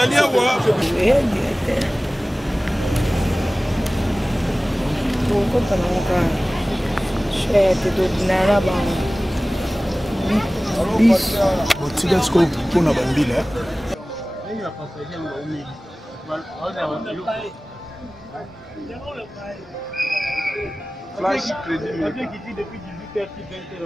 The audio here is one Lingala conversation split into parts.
Bozalia wa. Pourquoi pas encore? Chef de Nana Bang. Bis. Botiga sko pona bambila. Flash crédit. Qui dit depuis 18h qui 20h.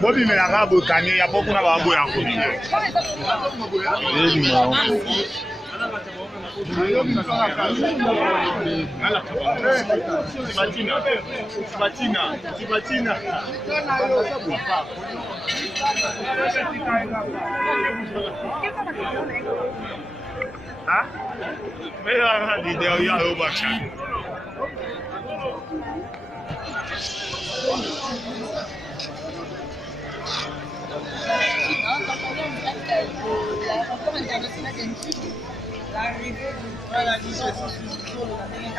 Bobi me la rabo tani ya beaucoup na bambo ya kuni. Ah? Mira video ya lo bacha. L'aéroport international d'Antilles, l'arrivée de la licence sur la Amérique,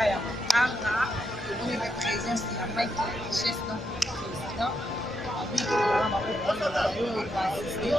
on est présence de la Mike Chess, non président, avec le assister, assister,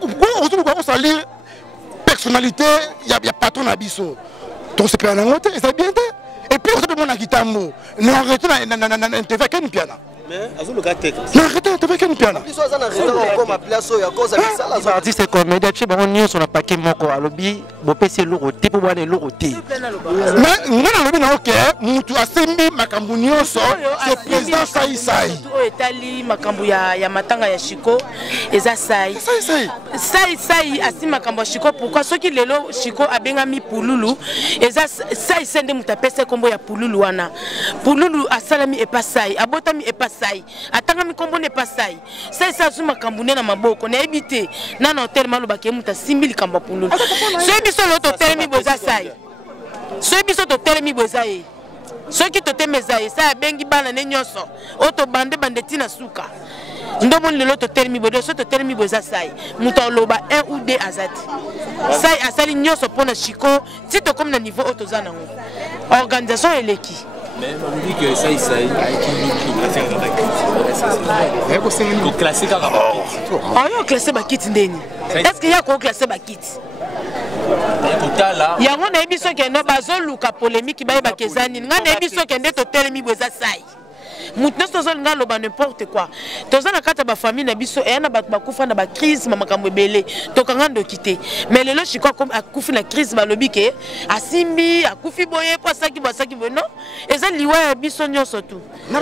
Pourquoi on s'allie personnalité, il y a patron à Bisso. Donc c'est bien en hôtel, c'est bien. Et puis on se demande à Kitambo. Nous arrêtons un TV qui est piano. Mais azulu gate. Nous arrêtons un TV qui est piano. Biso azana raison comme place ya cause ça la artiste c'est comédien tu bon nyonso na paquet moko alobi bo pese loko te po bana loko te. Mais ngana lobi na OK, mutu asembi makambu nyonso, c'est président Sai Sai. O etali makambu ya matanga ya Shiko eza Sai. Sai asi makambu ya Shiko pourquoi soki lelo Shiko abenga mi pululu eza Sai sende muta pese kombo ya pululu wana. Pululu asalami e pas Sai, abotami e pas Sai. Atanga mi kombo ne pas Sai. Sai sa makambu ne na maboko na ebite na na hotel maluba ke muta simbili kamba pululu. So biso lo to telemi boza Sai. So biso to telemi boza e. So ki to temeza e sa bengi bana ne nyoso. Oto bande tina suka. Ndomon lelo to telemi boza so to telemi boza Sai. Muta loba 1 ou 2 azati. Sai asali nyoso pona Shiko ti to comme na niveau oto zana ngo. Organisation eleki. Mais on dit que ça a été classé comme on classé ba kit ndeni. Est-ce qu'il y a quoi classé ba kit? Total. Il y a un émission qui est no bazoluka polémique ba kezani. Nga na émission qui est to telemi boza Sai. Maintenant tozolinga loba n'importe quoi. Toza na kata ba famille na biso et na ba kufa na ba crise makambo ebele. Tokanga ndokité. Mais lelo chiko comme akufi na crise balobi ke asimbi akufi boye po saki boye non. Eza liwa biso nyonso tout. Na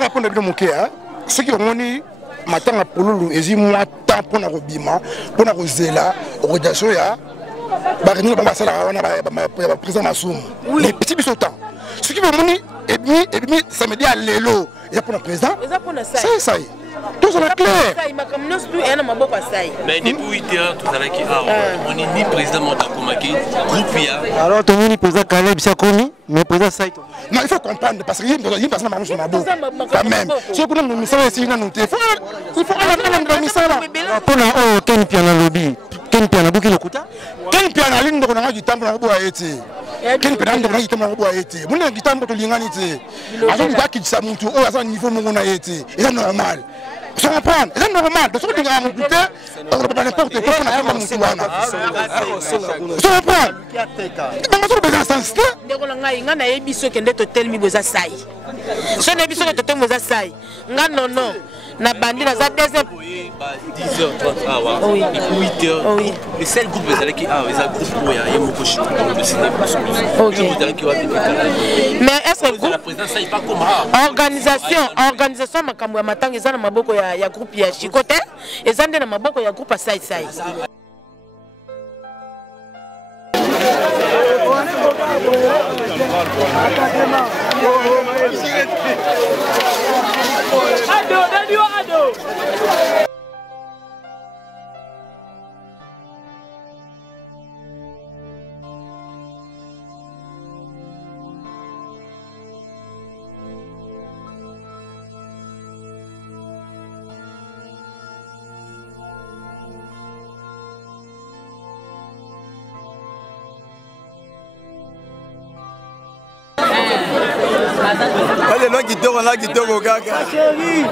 répondre bien mon cœur. Ce qui omoni matanga polulu ezi moi temps pour na robima, pour na rozela, organisation ya ba réunion ba sala wana ba président Massoum. Les petits biso temps. Ce qui omoni et bien ça me dit à lelo, il y a pour le président. Ça y est. Tout ça est clair. Mais depuis 8 heures, tout à l'heure qui on est ni président Montakomaki, groupe ya. Alors tout le monde président Caleb Siakomi, mais président Saïd. Non, il faut comprendre parce que il y a une personne qui m'a dit quand même. Si vous nous message ici dans nous il faut aller message là. Pour la Ken Piana lobby, Ken Piana buki lokuta. Ken Piana lindo ko na gitambo na boa eti. Ken Piana ndo na gitambo na boa eti. Muna gitambo to lingani eti. Azo ndakitsa muntu o aza niveau mungu na eti. C'est normal. Ça va prendre, c'est normal. De ce que tu as monté, on ne peut pas n'importe quoi pour faire mon souana. Ça va prendre. Comment ça peut être sensé? Nga na ebiso kende to tell me boza sai. So na ebiso to tell me boza sai. Nga non. Na bandi na za deuxième 10h30 awa. Oui. 8h. Le seul groupe qui a un groupe où il y a beaucoup de choses de cinéma. Mais est-ce que la présidence ça pas comme organisation makambo ya matanga ezana maboko ya groupe ya Chikote ezande na maboko ya groupe sai. Ado. Allez, là, kitoko, kaka. Chérie.